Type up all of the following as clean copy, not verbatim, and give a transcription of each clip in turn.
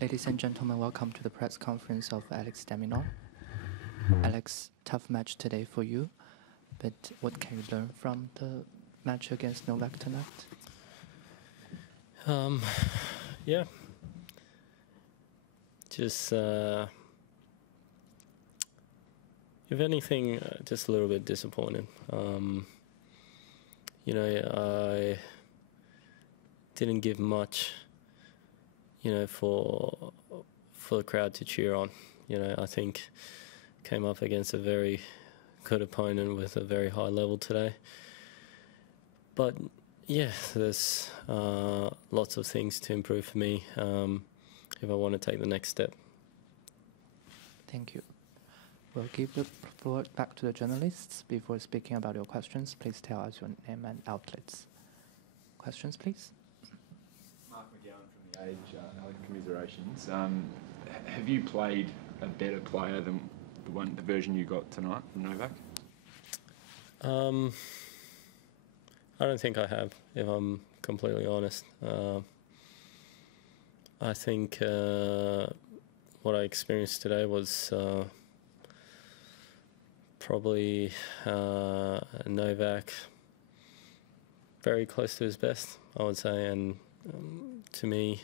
Ladies and gentlemen, welcome to the press conference of Alex Minaur. Alex, tough match today for you, but what can you learn from the match against Novak tonight? Yeah, just if anything, just a little bit disappointed. You know, I didn't give much, you know, for the crowd to cheer on. You know, I think came up against a very good opponent with a very high level today. But yeah, there's lots of things to improve for me if I want to take the next step. Thank you. We'll give the floor back to the journalists. Before speaking about your questions, please tell us your name and outlets. Questions, please. Margaret from The Age, Alex, commiserations. Have you played a better player than the version you got tonight from Novak? I don't think I have, if I'm completely honest. I think what I experienced today was probably Novak very close to his best, I would say, and to me,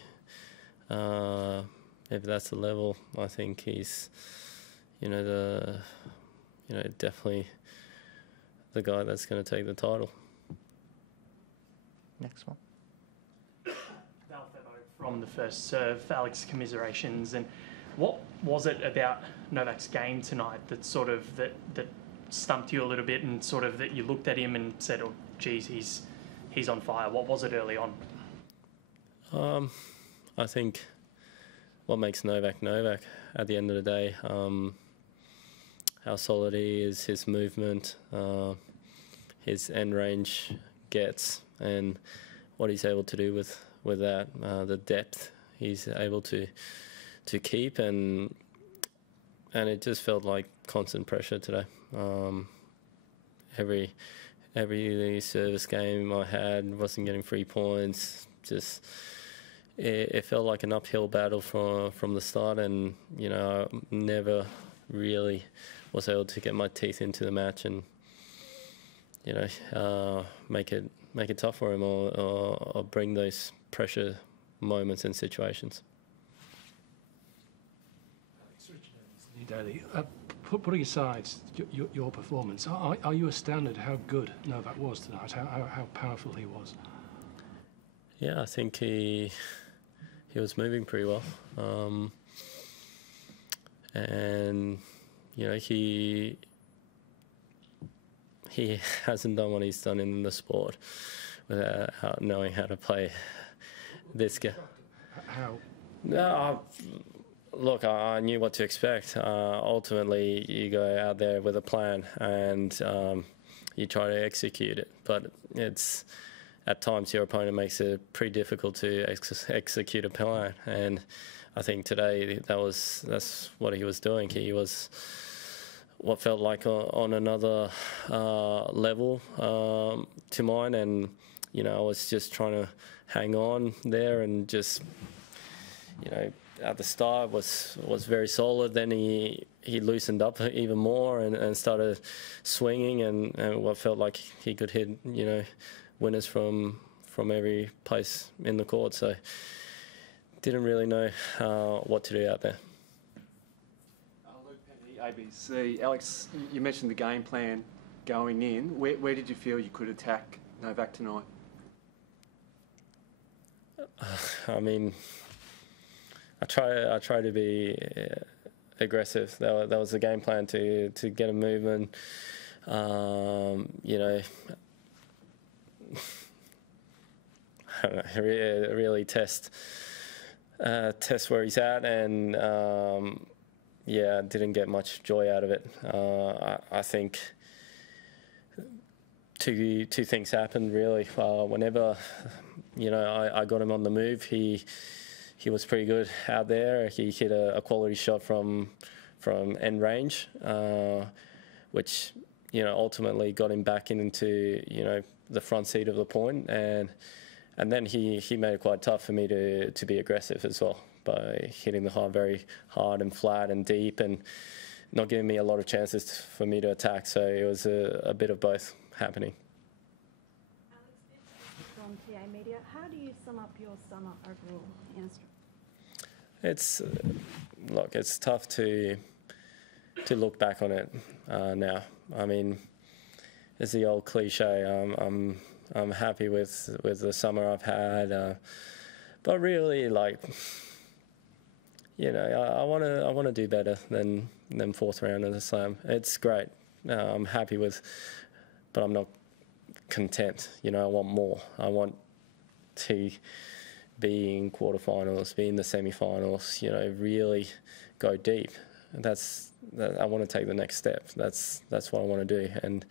if that's the level, I think he's, definitely the guy that's going to take the title. Next one. From the first serve, Alex, commiserations. And what was it about Novak's game tonight that sort of that stumped you a little bit, and sort of that you looked at him and said, "Oh, geez, he's on fire"? What was it early on? I think what makes Novak Novak at the end of the day, how solid he is, his movement, his end range gets, and what he's able to do with that, the depth he's able to keep, and it just felt like constant pressure today. Every service game I had wasn't getting 3 points. Just it felt like an uphill battle from the start, and I never really was able to get my teeth into the match and make it tough for him, or bring those pressure moments and situations. Daly, putting aside your performance, are you astounded how good Novak was tonight? How powerful he was? Yeah, I think he was moving pretty well, and he hasn't done what he's done in the sport without knowing how to play this game. How? No, look, I knew what to expect. Ultimately, you go out there with a plan and you try to execute it. But it's at times your opponent makes it pretty difficult to execute a plan. And I think today that's what he was doing. He was what felt like on another level to mine, and I was just trying to hang on there, and just at the start was very solid. Then he loosened up even more and started swinging, and what felt like he could hit winners from every place in the court. So didn't really know what to do out there. ABC. Alex, you mentioned the game plan going in. Where did you feel you could attack Novak tonight? I mean, I try to be aggressive. That was the game plan, to get a movement. I don't know, really test where he's at, and yeah, didn't get much joy out of it. I think two things happened really. Whenever I got him on the move, he was pretty good out there. He hit a quality shot from end range, which ultimately got him back into the front seat of the point, and then he made it quite tough for me to be aggressive as well. by hitting the hard very hard and flat and deep, and not giving me a lot of chances for me to attack. So it was a bit of both happening. Alex, from TA Media, how do you sum up your summer overall in Australia? It's look, it's tough to look back on it now. I mean, it's the old cliche. I'm happy with the summer I've had, but really, like, you know, I want to do better than fourth round of the Slam. It's great. I'm happy with, but I'm not content. You know, I want more. I want to be in quarterfinals, be in the semi-finals. You know, really go deep. I want to take the next step. That's what I want to do. And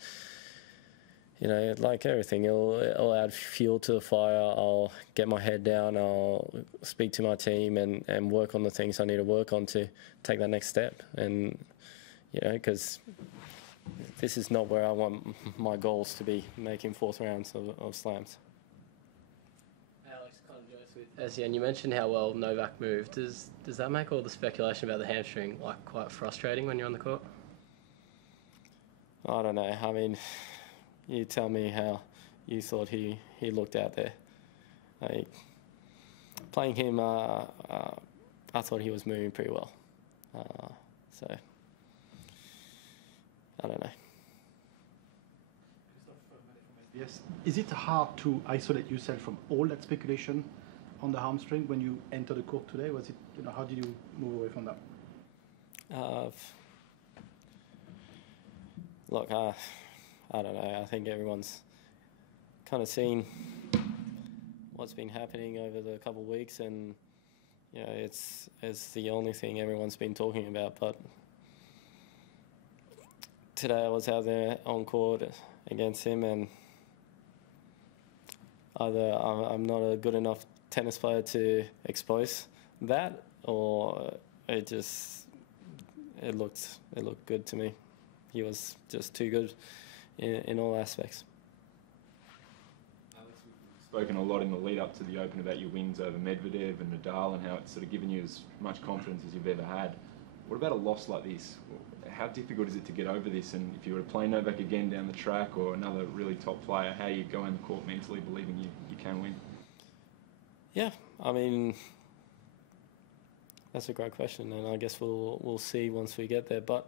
you know, like everything, it'll add fuel to the fire. I'll get my head down. I'll speak to my team and work on the things I need to work on to take that next step. And you know, because this is not where I want my goals to be, making fourth rounds of slams. Alex, kind of goes with SEN. You mentioned how well Novak moved. Does that make all the speculation about the hamstring like quite frustrating when you're on the court? I don't know. I mean, you tell me how you thought he looked out there. Like, playing him, I thought he was moving pretty well. So, I don't know. Yes. Is it hard to isolate yourself from all that speculation on the hamstring when you enter the court today? Was it, you know, how did you move away from that? Look, I don't know. I think everyone's kind of seen what's been happening over the couple of weeks, and you know, it's the only thing everyone's been talking about. But today I was out there on court against him, and either I'm not a good enough tennis player to expose that, or it looked good to me. He was just too good in all aspects. Alex, we've spoken a lot in the lead up to the Open about your wins over Medvedev and Nadal and how it's sort of given you as much confidence as you've ever had. What about a loss like this? How difficult is it to get over this? And if you were to play Novak again down the track or another really top player, how you go in the court mentally believing you can win? Yeah, I mean, that's a great question, and I guess we'll see once we get there. But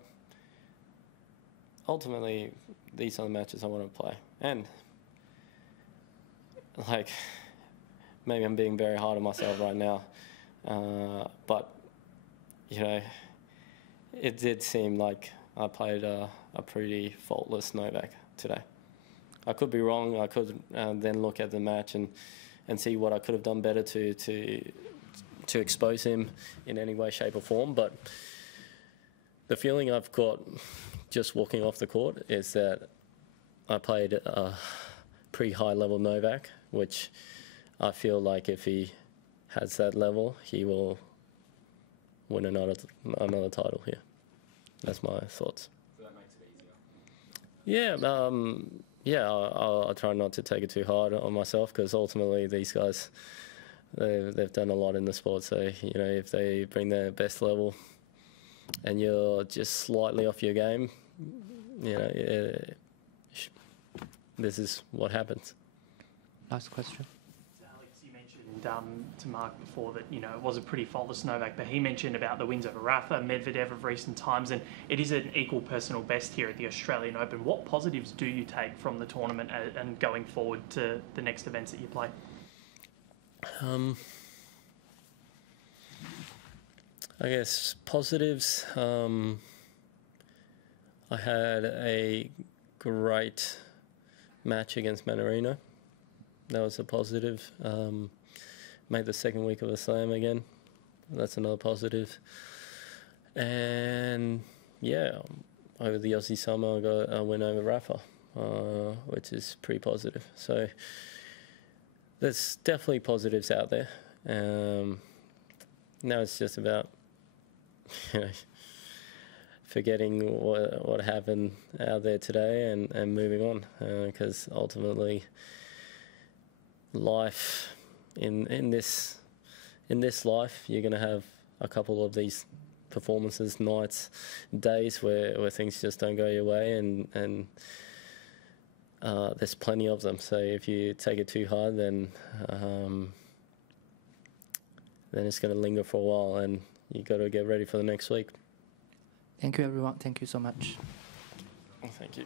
ultimately, these are the matches I want to play. And, like, maybe I'm being very hard on myself right now. But, you know, it did seem like I played a pretty faultless Novak today. I could be wrong. I could then look at the match and see what I could have done better to expose him in any way, shape or form. But the feeling I've got just walking off the court is that I played a pretty high level Novak, which I feel like if he has that level, he will win another title here. That's my thoughts. So that makes it easier? Yeah, I'll try not to take it too hard on myself, because ultimately these guys, they've done a lot in the sport. So, you know, if they bring their best level and you're just slightly off your game, you know, this is what happens. Last question. Alex, you mentioned to Mark before that, you know, it was a pretty faultless Novak, but he mentioned about the wins over Rafa, Medvedev of recent times, and it is an equal personal best here at the Australian Open. What positives do you take from the tournament and going forward to the next events that you play? I guess positives. I had a great match against Minaur. That was a positive. Made the second week of the Slam again. That's another positive. And yeah, over the Aussie summer, I got a win over Rafa, which is pretty positive. So there's definitely positives out there. Now it's just about, you know, forgetting what happened out there today and moving on, because ultimately life in this in this life, you're going to have a couple of these performances, nights, days where things just don't go your way, and there's plenty of them. So if you take it too hard, then it's going to linger for a while, and you got to get ready for the next week. Thank you, everyone. Thank you so much. Thank you.